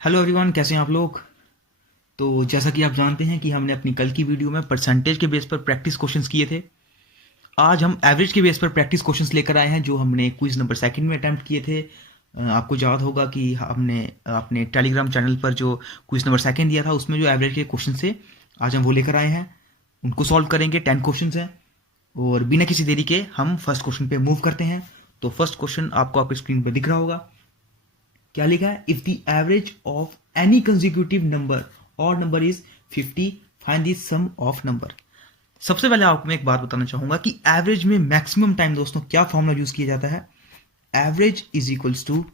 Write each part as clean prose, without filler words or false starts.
Hello everyone, कैसे हैं आप लोग। तो जैसा कि आप जानते हैं कि हमने अपनी कल की वीडियो में परसेंटेज के बेस पर प्रैक्टिस क्वेश्चंस किए थे। आज हम एवरेज के बेस पर प्रैक्टिस क्वेश्चंस लेकर आए हैं जो हमने क्विज नंबर सेकंड में अटैम्प्ट किए थे। आपको याद होगा कि हमने अपने टेलीग्राम चैनल पर जो क्विज नंबर सेकंड दिया था उसमें जो एवरेज के क्वेश्चन थे, आज हम वो लेकर आए हैं। उनको सॉल्व करेंगे। 10 क्वेश्चन हैं और बिना किसी देरी के हम फर्स्ट क्वेश्चन पे मूव करते हैं। तो फर्स्ट क्वेश्चन आपको आपकी स्क्रीन पर दिख रहा होगा। क्या लिखा है? If the average of any consecutive number और number is 50, find the sum of number. सबसे पहले आपको मैं एक बात बताना चाहूंगा कि एवरेज में मैक्सिमम टाइम दोस्तों क्या फॉर्मूला यूज किया जाता है। Average is equals to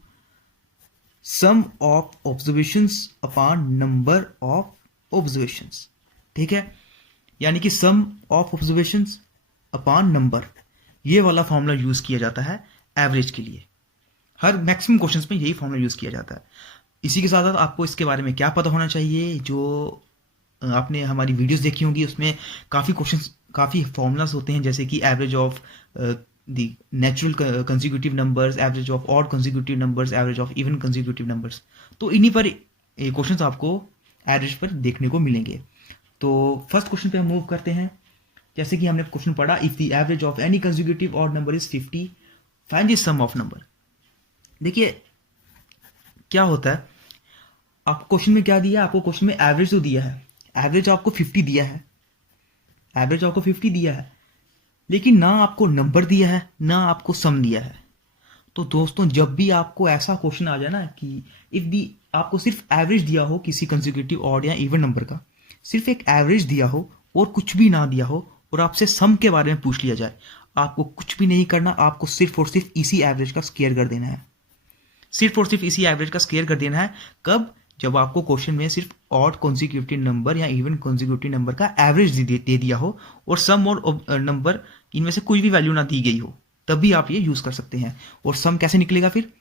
sum of observations upon number of observations. ठीक है, यानी कि sum of observations upon number, ये वाला फॉर्मूला यूज किया जाता है एवरेज के लिए। हर मैक्सिमम क्वेश्चंस में यही फॉर्मूला यूज किया जाता है। इसी के साथ साथ आपको इसके बारे में क्या पता होना चाहिए, जो आपने हमारी वीडियोस देखी होंगी उसमें काफ़ी क्वेश्चंस, काफ़ी फॉर्मूलाज होते हैं, जैसे कि average of the natural consecutive numbers, average of odd consecutive numbers, average of even consecutive numbers. तो इन्हीं पर क्वेश्चंस आपको एवरेज पर देखने को मिलेंगे। तो फर्स्ट क्वेश्चन पे हम मूव करते हैं। जैसे कि हमने क्वेश्चन पढ़ा, if the average of any consecutive odd number is 50, find the sum of number. देखिए क्या होता है, आपको क्वेश्चन में क्या दिया है, आपको क्वेश्चन में एवरेज तो दिया है, एवरेज आपको 50 दिया है, एवरेज आपको 50 दिया है, लेकिन ना आपको नंबर दिया है ना आपको सम दिया है। तो दोस्तों जब भी आपको ऐसा क्वेश्चन आ जाए ना कि इफ दी आपको सिर्फ एवरेज दिया हो किसी कंसेक्यूटिव ऑड या इवन नंबर का, सिर्फ एक एवरेज दिया हो और कुछ भी ना दिया हो और आपसे सम के बारे में पूछ लिया जाए, आपको कुछ भी नहीं करना, आपको सिर्फ और सिर्फ इसी एवरेज का स्क्वायर कर देना है। सिर्फ और सिर्फ इसी एवरेज का स्क्वायर कर देना है। कब? जब आपको क्वेश्चन में सिर्फ ऑड कॉन्सिक्यूटिव नंबर या इवन कॉन्सिक्यूटिव नंबर का एवरेज दे दिया हो और सम और नंबर इनमें से कोई भी वैल्यू ना दी गई हो, तभी आप ये यूज कर सकते हैं। और सम कैसे निकलेगा? फिर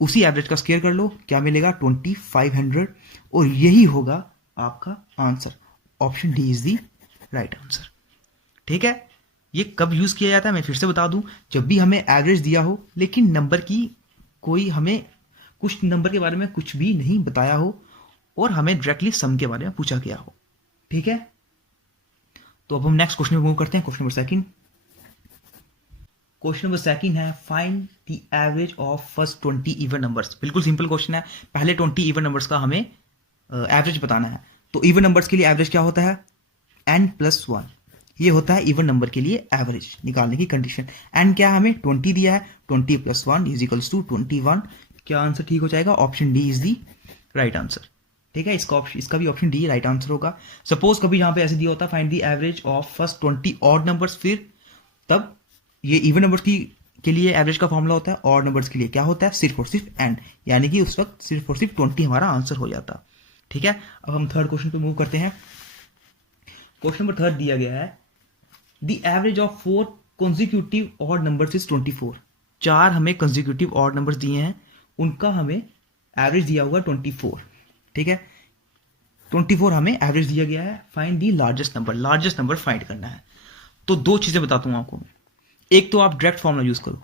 उसी एवरेज का स्क्वायर कर लो, क्या मिलेगा? 2500, और यही होगा आपका answer. Option D is the right answer. ठीक है, ये कब यूज किया जाता है मैं फिर से बता दूं, जब भी हमें एवरेज दिया हो लेकिन नंबर की कोई हमें कुछ नंबर के बारे में कुछ भी नहीं बताया हो और हमें डायरेक्टली सम के बारे में पूछा गया हो। ठीक है, तो अब हम नेक्स्ट क्वेश्चन में मूव करते हैं। Question number second. Question number second है, find the average of first 20 even numbers. बिल्कुल सिंपल क्वेश्चन है, पहले 20 इवन नंबर्स का हमें एवरेज बताना है। तो इवन नंबर्स के लिए एवरेज क्या होता है? n+1। ये होता है इवन नंबर के लिए एवरेज निकालने की कंडीशन। एन क्या हमें 20 दिया है, 20 + 1 इज इक्वल्स टू 21। क्या आंसर ठीक हो जाएगा? Option D is the right answer. ठीक है, इसका भी ऑप्शन डी राइट आंसर होगा। सपोज कभी यहां पे ऐसे दिया होता, find the average of first 20 odd numbers, फिर तब ये इवन नंबर्स की के लिए एवरेज का फॉर्मूला होता है, ऑड नंबर्स के लिए क्या होता है? सिर्फ और सिर्फ एंड, यानी कि उस वक्त सिर्फ और सिर्फ 20 हमारा आंसर हो जाता। ठीक है, अब हम थर्ड क्वेश्चन पे मूव करते हैं। क्वेश्चन नंबर थर्ड दिया गया है, the average of 4 consecutive odd numbers is 24। चार हमें कंसेक्यूटिव ऑड नंबर्स दिए हैं, उनका हमें एवरेज दिया होगा 24। ठीक है, 24 हमें एवरेज दिया गया है। Find the largest number, largest number find करना है। तो दो चीजें बताता हूं आपको। एक तो आप डायरेक्ट फॉर्मूला यूज करो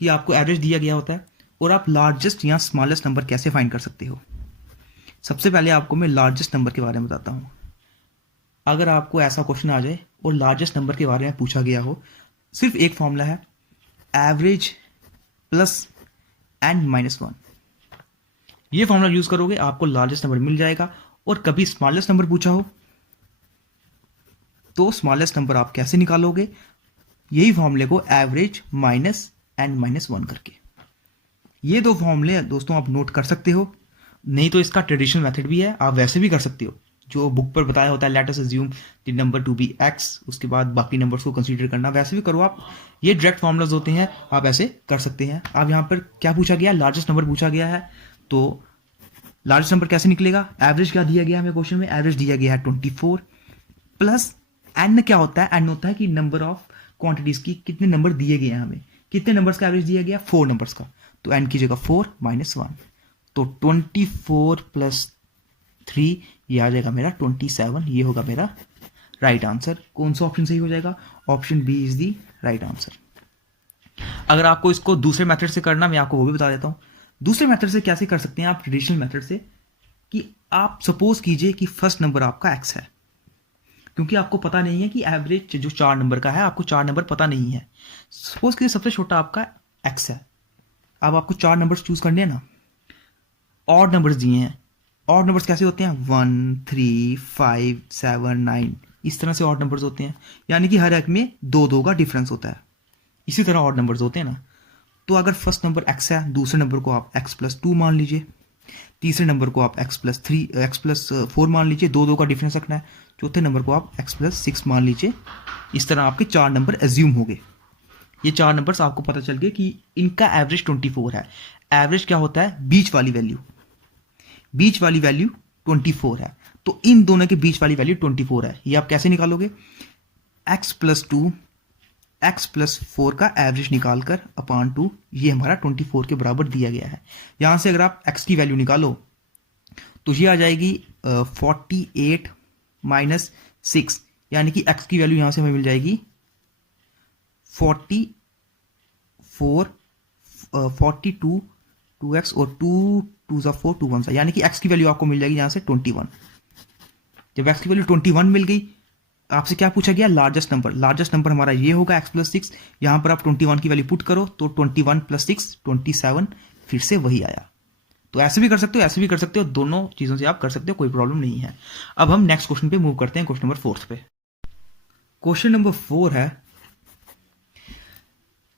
कि आपको एवरेज दिया गया होता है और आप लार्जेस्ट या स्मॉलेस्ट नंबर कैसे फाइंड कर सकते हो। सबसे पहले आपको मैं लार्जेस्ट नंबर के बारे में बताता हूं। अगर आपको ऐसा क्वेश्चन आ जाए और लार्जेस्ट नंबर के बारे में पूछा गया हो, सिर्फ एक फॉर्मूला है, एवरेज प्लस n-1। ये फॉर्मूला यूज करोगे आपको लार्जेस्ट नंबर मिल जाएगा। और कभी स्मॉलेस्ट नंबर पूछा हो तो स्मॉलेस्ट नंबर आप कैसे निकालोगे? यही फॉर्मूले को एवरेज माइनस n-1 करके। ये दो फॉर्मूले दोस्तों आप नोट कर सकते हो, नहीं तो इसका ट्रेडिशनल मेथड भी है, आप वैसे भी कर सकते हो जो बुक पर बताया होता है, let us assume the number to be x, उसके बाद बाकी नंबर्स को कंसीडर करना, वैसे भी करो आप। ये डायरेक्ट फॉर्मूलाज होते हैं, आप ऐसे कर सकते हैं। अब यहाँ पर क्या पूछा गया? लार्जेस्ट नंबर पूछा गया है, तो लार्जेस्ट नंबर कैसे निकलेगा? एवरेज क्या दिया गया हमें क्वेश्चन में? एवरेज दिया गया है 24 प्लस n। क्या होता है? n होता है कि नंबर ऑफ क्वांटिटीज की कितने नंबर दिए गए हैं हमें, कितने नंबर्स का एवरेज दिया गया? 4 नंबर्स का। तो n की जगह 4 - 1, तो 24 + 3 ये आ जाएगा मेरा 27। ये होगा मेरा राइट आंसर। कौन सा ऑप्शन सही हो जाएगा? Option B is the right answer. अगर आपको इसको दूसरे मेथड से करना, मैं आपको वो भी बता देता हूं। दूसरे मेथड से कैसे कर सकते हैं आप? ट्रेडिशनल मेथड से कि आप सपोज कीजिए कि फर्स्ट नंबर आपका एक्स है, क्योंकि आपको पता नहीं है कि एवरेज जो 4 नंबर का है, आपको 4 नंबर पता नहीं है। सपोज कीजिए सबसे छोटा आपका एक्स है। अब आपको 4 नंबर्स चूज करने हैं ना, ऑड नंबर्स दिए हैं। ऑड नंबर्स कैसे होते हैं? 1 3 5 7 9, इस तरह से ऑड नंबर्स होते हैं, यानी कि हर एक में 2 का डिफरेंस होता है। इसी तरह ऑड नंबर्स होते हैं ना। तो अगर फर्स्ट नंबर एक्स है, दूसरे नंबर को आप x+2 मान लीजिए, तीसरे नंबर को आप x+4 मान लीजिए, 2 का डिफरेंस रखना है। चौथे नंबर को आप x+6 मान लीजिए। इस तरह आपके 4 नंबर एज्यूम हो गए। ये 4 नंबर्स आपको पता चल गए कि इनका एवरेज 24 है। एवरेज क्या होता है? बीच वाली वैल्यू। बीच वाली वैल्यू 24 है, तो इन दोनों के बीच वाली वैल्यू 24 है। ये आप कैसे निकालोगे? x+2 x+4 का एवरेज निकालकर अपॉन 2, ये हमारा 24 के बराबर दिया गया है। यहां से अगर आप x की वैल्यू निकालो तो ये आ जाएगी 48 माइनस 6, यानी कि x की वैल्यू यहां से हमें मिल जाएगी 44 42 2x और 2 2 4 2 1, यानी कि x की वैल्यू आपको मिल जाएगी यहां से 21। जब x की वैल्यू 21 मिल गई, आपसे क्या पूछा गया? Largest number. लार्जेस्ट नंबर हमारा ये होगा x+6। यहां पर आप 21 की वैल्यू पुट करो तो 21 + 6 27, फिर से वही आया। तो ऐसे भी कर सकते हो, ऐसे भी कर सकते हो, दोनों चीजों से आप कर सकते हो, कोई प्रॉब्लम नहीं है। अब हम नेक्स्ट क्वेश्चन पे मूव करते हैं, क्वेश्चन नंबर 4 पे। क्वेश्चन नंबर 4 है,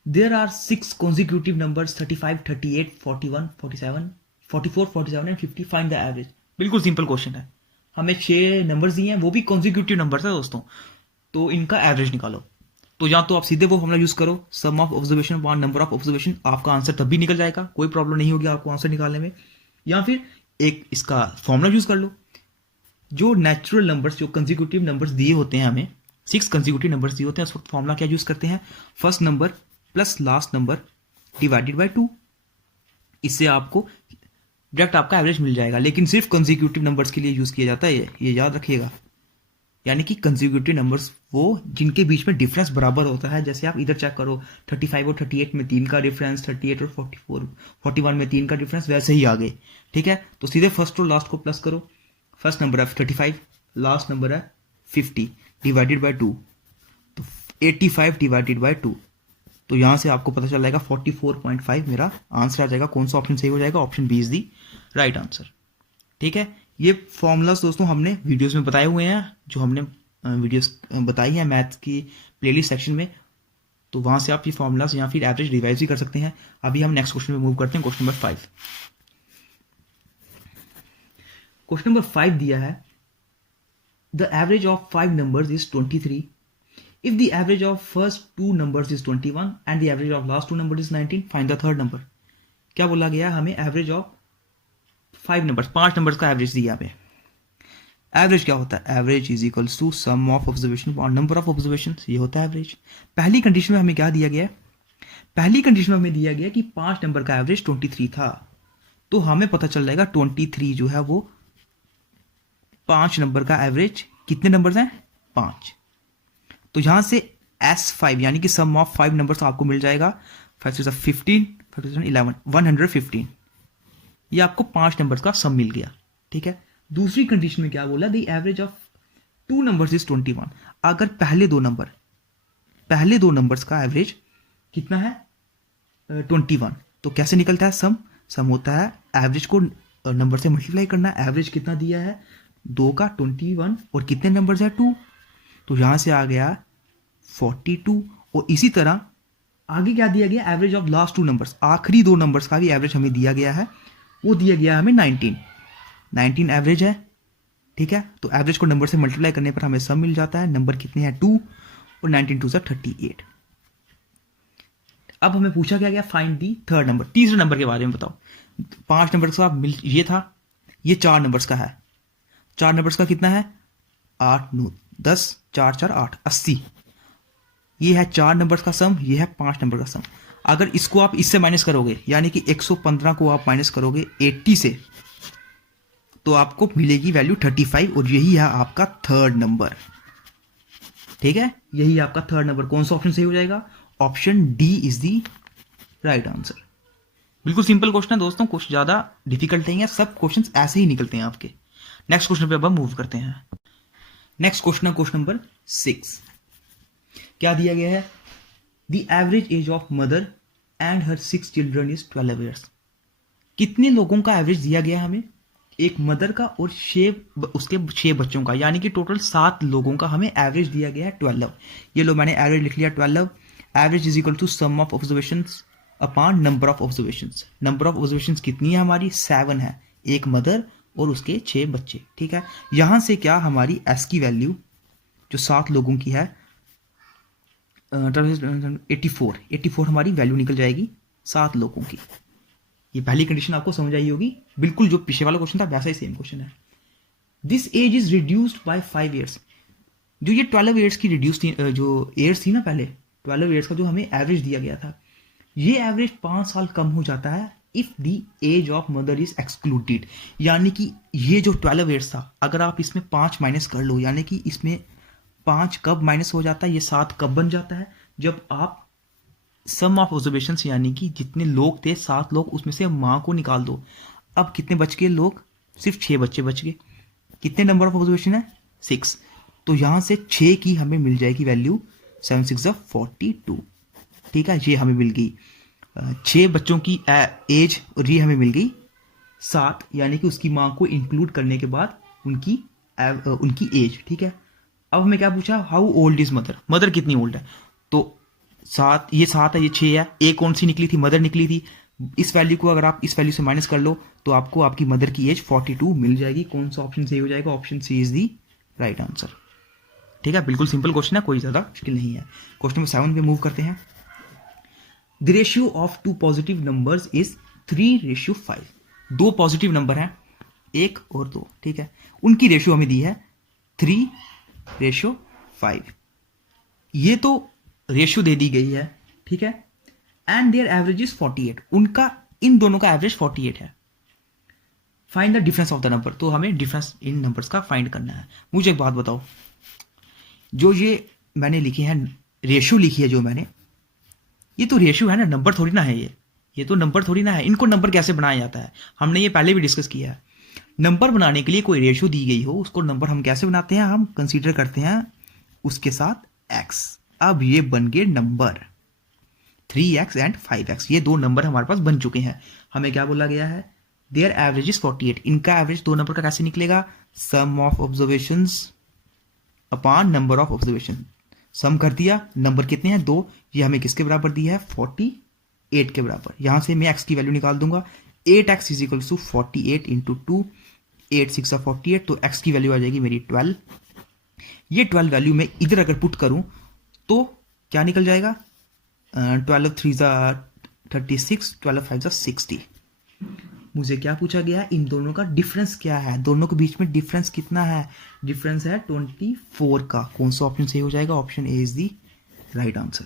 there are 6 consecutive numbers 35 38 41 47 44 47 and 50, find the average. बिल्कुल सिंपल क्वेश्चन है। हमें 6 नंबर्स दिए हैं, वो भी कॉन्जिक्यूटिव नंबर्स है दोस्तों, तो इनका एवरेज निकालो। तो या तो आप सीधे वो फॉर्मूला यूज करो, sum of observation upon number of observation, आपका आंसर तब भी निकल जाएगा, कोई प्रॉब्लम नहीं होगी आपको आंसर निकालने में। या फिर एक इसका फॉर्मूला यूज कर लो। जो नेचुरल नंबर्स, जो कंजिक्यूटिव नंबर्स दिए होते हैं, हमें 6 कंजिक्यूटिव नंबर्स दिए होते हैं, उस वक्त फॉर्मूला क्या यूज करते हैं? First number plus last number divided by 2। इससे आपको डायरेक्ट आपका एवरेज मिल जाएगा। लेकिन सिर्फ कंजिक्यूटिव नंबर्स के लिए यूज किया जाता है, ये याद रखिएगा। यानी कि कंजिक्यूटिव नंबर्स वो जिनके बीच में डिफरेंस बराबर होता है। जैसे आप इधर चेक करो, 35 और 38 में 3 का डिफरेंस, 38 और 41 में 3 का डिफरेंस, वैसे ही आगे। ठीक है, तो सीधे फर्स्ट और लास्ट को प्लस करो। फर्स्ट नंबर है 35, लास्ट नंबर है 50 डिवाइडेड बाय 2, तो 85 डिवाइडेड बाय 2। तो यहां से आपको पता चल जाएगा 44.5 मेरा आंसर आ जाएगा। कौन सा ऑप्शन सही हो जाएगा? Option B is the right answer. ठीक है, ये फॉर्मूलाज दोस्तों हमने वीडियोस में बताए हुए हैं, जो हमने वीडियोस बताई है मैथ्स की प्लेलिस्ट सेक्शन में, तो वहां से आप ये फॉर्मूलाज या फिर एवरेज रिवाइज भी कर सकते हैं। अभी हम नेक्स्ट क्वेश्चन में मूव करते हैं, क्वेश्चन नंबर 5। क्वेश्चन नंबर 5 दिया है, the average of 5 numbers is 23 if the average of first 2 numbers is 21 and the average of last 2 numbers is 19, find the third number। क्या बोला गया? हमें एवरेज ऑफ 5 नंबर्स, 5 नंबर्स का average दिया हमें। Average क्या होता है? Average is equals to sum of observation और नंबर ऑफ ऑब्जर्वेशन, ये होता है एवरेज। पहली कंडीशन में हमें क्या दिया गया है? पहली कंडीशन में हमें दिया गया कि 5 नंबर का एवरेज 23 था, तो हमें पता चल जाएगा 23 जो है वो 5 नंबर का एवरेज। कितने नंबर्स हैं? 5। तो यहां से S5 यानी कि सम ऑफ 5 नंबर्स आपको मिल जाएगा। 5 15 5 11 115। ये आपको 5 नंबर्स का सम मिल गया। ठीक है, दूसरी कंडीशन में क्या बोला? The average of 2 numbers is 21। अगर पहले दो नंबर्स का एवरेज कितना है? 21। तो कैसे निकलता है सम? सम होता है एवरेज को नंबर से मल्टीप्लाई करना। एवरेज कितना दिया है? 2 का 21 और कितने नंबर्स है? 2। तो यहां से आ गया 42। और इसी तरह आगे क्या दिया गया? एवरेज ऑफ लास्ट 2 नंबर्स, आखिरी 2 नंबर्स का भी एवरेज हमें दिया गया है, वो दिया गया हमें 19 एवरेज है। ठीक है, तो एवरेज को नंबर से मल्टीप्लाई करने पर हमें सम मिल जाता है। नंबर कितने हैं? 2 और 19 2 38। अब हमें पूछा गया फाइंड दी थर्ड नंबर, तीसरे नंबर के बारे में बताओ। 5 नंबर का ये था, ये 4 नंबर्स का है। 4 नंबर्स का कितना है? 8 9 10 4 4 8 80। ये है 4 नंबर्स का सम, ये है 5 नंबर का सम। अगर इसको आप इससे माइनस करोगे, यानी कि 115 को आप माइनस करोगे 80 से, तो आपको मिलेगी वैल्यू 35 और यही है आपका थर्ड नंबर। ठीक है, यही आपका थर्ड नंबर। कौन सा ऑप्शन सही हो जाएगा? Option D is the right answer. बिल्कुल सिंपल क्वेश्चन है दोस्तों, कुछ ज़्यादा डिफिकल्ट नहीं है, सब क्वेश्चंस ऐसे ही निकलते हैं आपके। नेक्स्ट क्वेश्चन पे अब हम मूव करते हैं। नेक्स्ट क्वेश्चन है क्वेश्चन नंबर 6। क्या दिया गया है? The average age of mother and her 6 children is 12 years. कितने लोगों का एवरेज दिया गया हमें? एक मदर का और उसके 6 बच्चों का, यानी कि टोटल 7 लोगों का हमें एवरेज दिया गया है 12। ये लो मैंने एवरेज लिख लिया 12। Average is equal to sum of observations upon number of observations. Number of observations कितनी है हमारी? 7 है, एक मदर और उसके 6 बच्चे, ठीक है। यहां से क्या हमारी एस की वैल्यू जो 7 लोगों की है 84 हमारी वैल्यू निकल जाएगी 7 लोगों की। ये पहली कंडीशन आपको समझ आई होगी, बिल्कुल जो पीछे वाला क्वेश्चन था वैसा ही सेम क्वेश्चन है। This age is reduced by 5 years. जो ये 12 ईयर्स की रिड्यूस थी, जो ईयर्स थी ना पहले 12 ईयर्स का जो हमें एवरेज दिया गया था, ये एवरेज 5 साल कम हो जाता है if the age of mother is excluded. यानी कि ये जो 12 ईयर्स था, अगर आप इसमें 5 माइनस कर लो, यानी कि इसमें 5 कब माइनस हो जाता है, ये 7 कब बन जाता है? जब आप सम ऑफ ऑब्जर्वेशन यानी कि जितने लोग थे 7 लोग, उसमें से माँ को निकाल दो। अब कितने बच गए लोग? सिर्फ 6 बच्चे बच गए। कितने नंबर ऑफ ऑब्जर्वेशन है? 6। तो यहां से 6 की हमें मिल जाएगी वैल्यू 7 6 42, ठीक है। ये हमें मिल गई 6 बच्चों की एज, और ये हमें मिल गई 7, यानी कि उसकी माँ को इंक्लूड करने के बाद उनकी एज, ठीक है। अब हमें क्या पूछा? How old is mother. Mother कितनी ओल्ड है? तो 7, ये 7 है, ये 6 है, एक कौन सी निकली थी? मदर निकली थी। इस वैल्यू को अगर आप इस वैल्यू से माइनस कर लो तो आपको आपकी मदर की एज 42 मिल जाएगी। कौन सा ऑप्शन सही हो जाएगा? Option C is the right answer, ठीक है। बिल्कुल सिंपल क्वेश्चन है, कोई ज्यादा मुश्किल नहीं है। क्वेश्चन नंबर 7 पे मूव करते हैं। The ratio of 2 positive numbers is 3:5। 2 positive number हैं, 1 और 2, ठीक है। उनकी रेशियो हमें दी है 3:5। ये तो रेशियो दे दी गई है, ठीक है। And there average is 48। उनका, इन दोनों का एवरेज 48 है। Find the difference of the number. तो हमें डिफरेंस इन नंबर्स का फाइंड करना है। मुझे एक बात बताओ, जो ये मैंने लिखी है रेशियो लिखी है जो मैंने, ये तो रेशियो है ना, नंबर थोड़ी ना है ये तो नंबर थोड़ी ना है। इनको नंबर कैसे बनाया जाता है, हमने ये पहले भी डिस्कस किया है। नंबर बनाने के लिए कोई रेशियो दी गई हो, उसको नंबर हम कैसे बनाते हैं? हम कंसीडर करते हैं उसके साथ x। अब ये बन गए नंबर 3x एंड 5x। ये 2 नंबर हमारे पास बन चुके हैं। हमें क्या बोला गया है? Their average is 48। इनका एवरेज 2 नंबर का कैसे निकलेगा? Sum of observations upon number of observation. Sum कर दिया, नंबर कितने हैं? 2। ये हमें किसके बराबर दिया है? 48 के बराबर। यहां से मैं x की वैल्यू निकाल दूंगा। 8x is equal to 48 into 2, 8 6 48, तो x की वैल्यू आ जाएगी मेरी 12। ये 12 वैल्यू में इधर अगर पुट करूं तो क्या निकल जाएगा? 12 3 36, 12 5 60। मुझे क्या पूछा गया? इन दोनों का डिफरेंस क्या है? दोनों के बीच में डिफरेंस कितना है? डिफरेंस है 24 का। कौन सा ऑप्शन सही हो जाएगा? Option A is the right answer,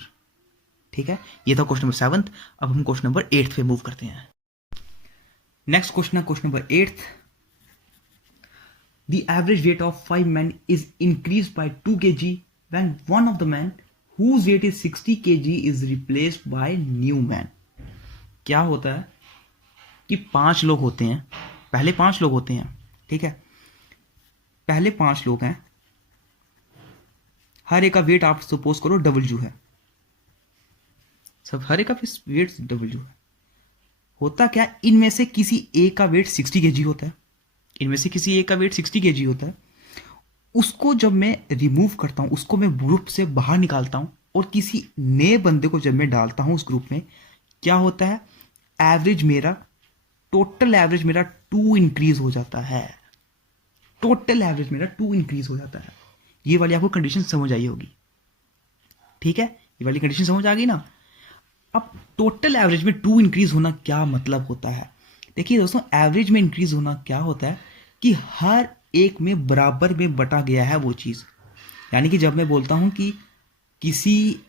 ठीक है। ये था क्वेश्चन नंबर 7। अब हम क्वेश्चन नंबर 8 पे मूव करते हैं। नेक्स्ट क्वेश्चन है question number 8। The average weight of 5 men is increase by 2 kg when one of the men whose weight is 60 kg is replaced by new man। क्या होता है कि 5 लोग होते हैं, पहले 5 लोग होते हैं, ठीक है। पहले 5 लोग हैं, हर एक का वेट आप सपोज करो W है, सब हर एक का वेट W है। होता क्या, इनमें से किसी एक का वेट 60 kg होता है, इनमें से किसी एक का वेट 60 kg होता है। उसको जब मैं रिमूव करता हूं, उसको मैं ग्रुप से बाहर निकालता हूं और किसी नए बंदे को जब मैं डालता हूं उस ग्रुप में, क्या होता है? एवरेज मेरा, टोटल एवरेज मेरा 2 इंक्रीज हो जाता है। टोटल एवरेज मेरा 2 इंक्रीज हो जाता है। ये वाली आपको कंडीशन समझ आई होगी, ठीक है। ये वाली कंडीशन समझ आ गई ना। अब टोटल एवरेज में 2 इंक्रीज होना क्या मतलब होता है? देखिए दोस्तों, एवरेज में इंक्रीज होना क्या होता है कि हर एक में बराबर में बटा गया है वो चीज। यानी कि जब मैं बोलता हूं कि किसी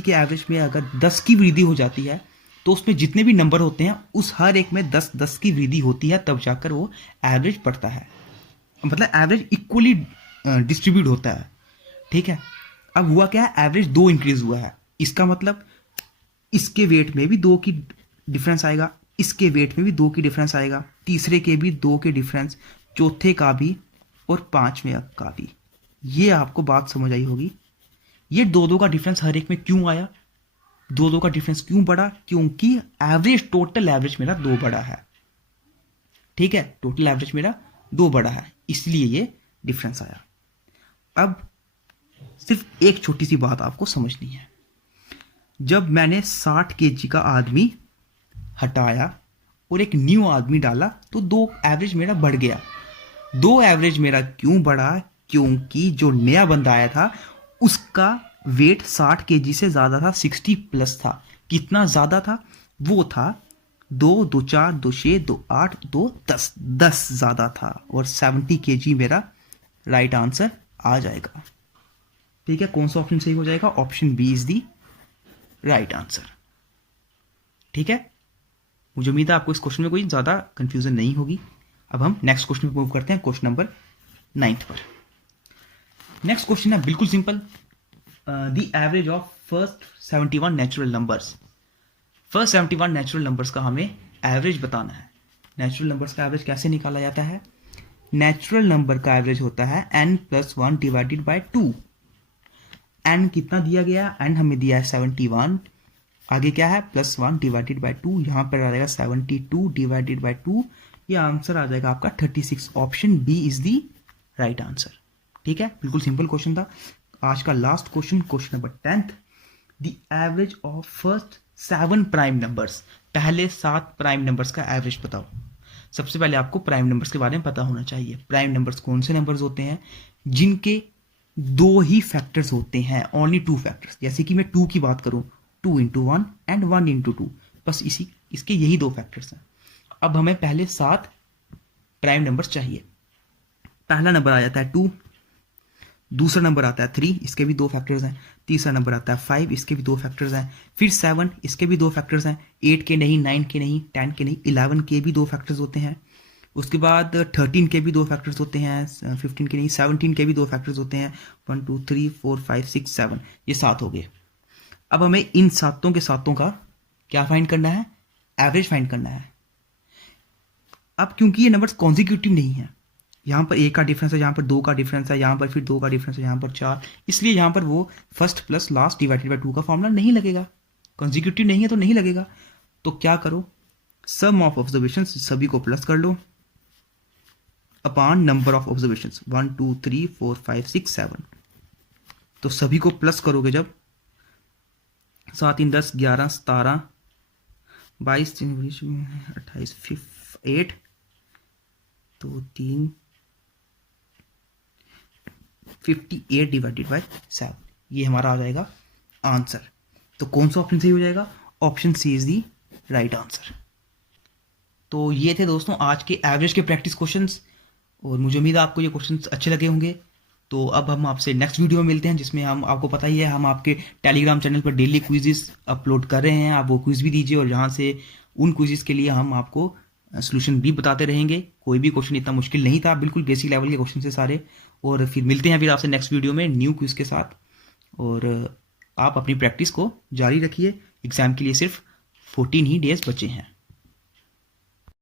के एवरेज में अगर 10 की वृद्धि हो जाती है तो उसमें जितने भी नंबर होते हैं उस हर एक में 10 की वृद्धि होती है, तब जाकर वो एवरेज पड़ता है। मतलब एवरेज इक्वली डिस्ट्रीब्यूट होता है, ठीक है। अब हुआ क्या है? एवरेज 2 इंक्रीज हुआ है, इसका मतलब इसके वेट में भी 2 की डिफरेंस आएगा, इसके वेट में भी 2 की डिफरेंस आएगा, तीसरे के भी 2 के डिफरेंस, चौथे का भी और पांचवें का भी। ये आपको बात समझ आई होगी। ये 2-2 का डिफरेंस हर एक में क्यों आया, 2-2 का डिफरेंस क्यों बढ़ा, क्योंकि एवरेज, टोटल एवरेज मेरा 2 बड़ा है। ठीक है, टोटल एवरेज मेरा 2 बड़ा है, इसलिए ये डिफरेंस आया। अब सिर्फ एक छोटी सी बात आपको समझनी है, जब मैंने 60 केजी का आदमी हटाया और एक न्यू आदमी डाला तो 2 एवरेज मेरा बढ़ गया। 2 एवरेज मेरा क्यों बढ़ा, क्योंकि जो नया बंदा आया था उसका वेट 60 केजी से ज़्यादा था, 60 प्लस था। कितना ज़्यादा था, वो था 2, 2, 4, 2, 6, 2, 8, 2, 10, 10 ज़्यादा था, और 70 केजी मेरा राइट आंसर आ जाएगा। ठीक है, कौन सा ऑप्शन सही हो जाएगा, option B is the right answer. ठीक है, मुझे उम्मीद है आपको इस क्वेश्चन में कोई ज़्यादा कंफ्यूजन नहीं होगी। अब हम नेक्स्ट क्वेश्चन पे मूव करते हैं, क्वेश्चन नंबर 9 पर। नेक्स्ट क्वेश्चन है बिल्कुल simple, the average of first 71 natural numbers. First 71 natural numbers का हमें एवरेज बताना है। नेचुरल नंबर्स का एवरेज कैसे निकाला जाता है, नेचुरल नंबर का एवरेज होता है n+1 डिवाइडेड बाय 2। n कितना दिया गया, n हमें दिया है 71, आगे क्या है +1 डिवाइडेड बाय 2, यहाँ पर आ जाएगा 72 डिवाइडेड बाय 2, ये आंसर आ जाएगा आपका 36। Option B is the right answer. ठीक है, बिल्कुल सिंपल क्वेश्चन था। आज का last question, question number 10th, the average of first 7 prime numbers. पहले 7 प्राइम नंबर्स का एवरेज बताओ। सबसे पहले आपको प्राइम नंबर्स के बारे में पता होना चाहिए। प्राइम नंबर्स कौन से नंबर्स होते हैं जिनके 2 ही फैक्टर्स होते हैं, ओनली 2 फैक्टर्स। जैसे कि मैं 2 की बात करूं, 2 × 1 एंड 1 × 2, बस इसके यही 2 फैक्टर्स हैं। अब हमें पहले 7 प्राइम नंबर्स चाहिए। पहला नंबर आ जाता है 2, दूसरा नंबर आता है 3, इसके भी 2 फैक्टर्स हैं, तीसरा नंबर आता है 5, इसके भी 2 फैक्टर्स हैं, फिर 7, इसके भी 2 फैक्टर्स हैं, 8 के नहीं, 9 के नहीं, 10 के नहीं, 11 के भी 2 फैक्टर्स होते हैं। उसके बाद 13 के भी 2 फैक्टर्स होते हैं, 15 के नहीं, 17 के भी 2 फैक्टर्स होते हैं, 1, 2, 3, 4, 5, 6, 7, ये 7 हो गए। अब हमें इन सातों के सातों का क्या फाइंड करना है, एवरेज फाइंड करना है। अब क्योंकि ये नंबर्स कॉन्जिक्यूटिव नहीं है, यहाँ पर 1 का डिफरेंस है, यहाँ पर 2 का डिफरेंस है, यहाँ पर फिर 2 का डिफरेंस है, यहाँ पर 4, इसलिए यहाँ पर वो first plus last divided by 2 का फॉर्मूला नहीं लगेगा। कॉन्जिक्यूटिव नहीं है तो नहीं लगेगा। तो क्या करो, सम ऑफ ऑब्जर्वेशन सभी को प्लस कर लो अपॉन नंबर ऑफ ऑब्जर्वेशन 1, 2, 3, 4, 5, 6, 7। तो सभी को प्लस करोगे जब 7, 3, 10, 11, 17, 22, 28, 8, तो 3, 58 डिवाइडेड बाय 7, ये हमारा आ जाएगा आंसर। तो कौन सा ऑप्शन सही हो जाएगा, option C is the right answer. तो ये थे दोस्तों आज के एवरेज के प्रैक्टिस क्वेश्चंस, और मुझे उम्मीद है आपको ये क्वेश्चंस अच्छे लगे होंगे। तो अब हम आपसे नेक्स्ट वीडियो में मिलते हैं, जिसमें हम, आपको पता ही है, हम आपके टेलीग्राम चैनल पर डेली क्विज़ेस अपलोड कर रहे हैं। आप वो क्विज़ भी दीजिए, और यहाँ से उन क्विज़ेस के लिए हम आपको सोल्यूशन भी बताते रहेंगे। कोई भी क्वेश्चन इतना मुश्किल नहीं था, बिल्कुल बेसिक लेवल के क्वेश्चन से सारे। और फिर मिलते हैं फिर आपसे नेक्स्ट वीडियो में न्यू क्विज़ के साथ, और आप अपनी प्रैक्टिस को जारी रखिए। एग्ज़ाम के लिए सिर्फ 14 ही डेज बचे हैं।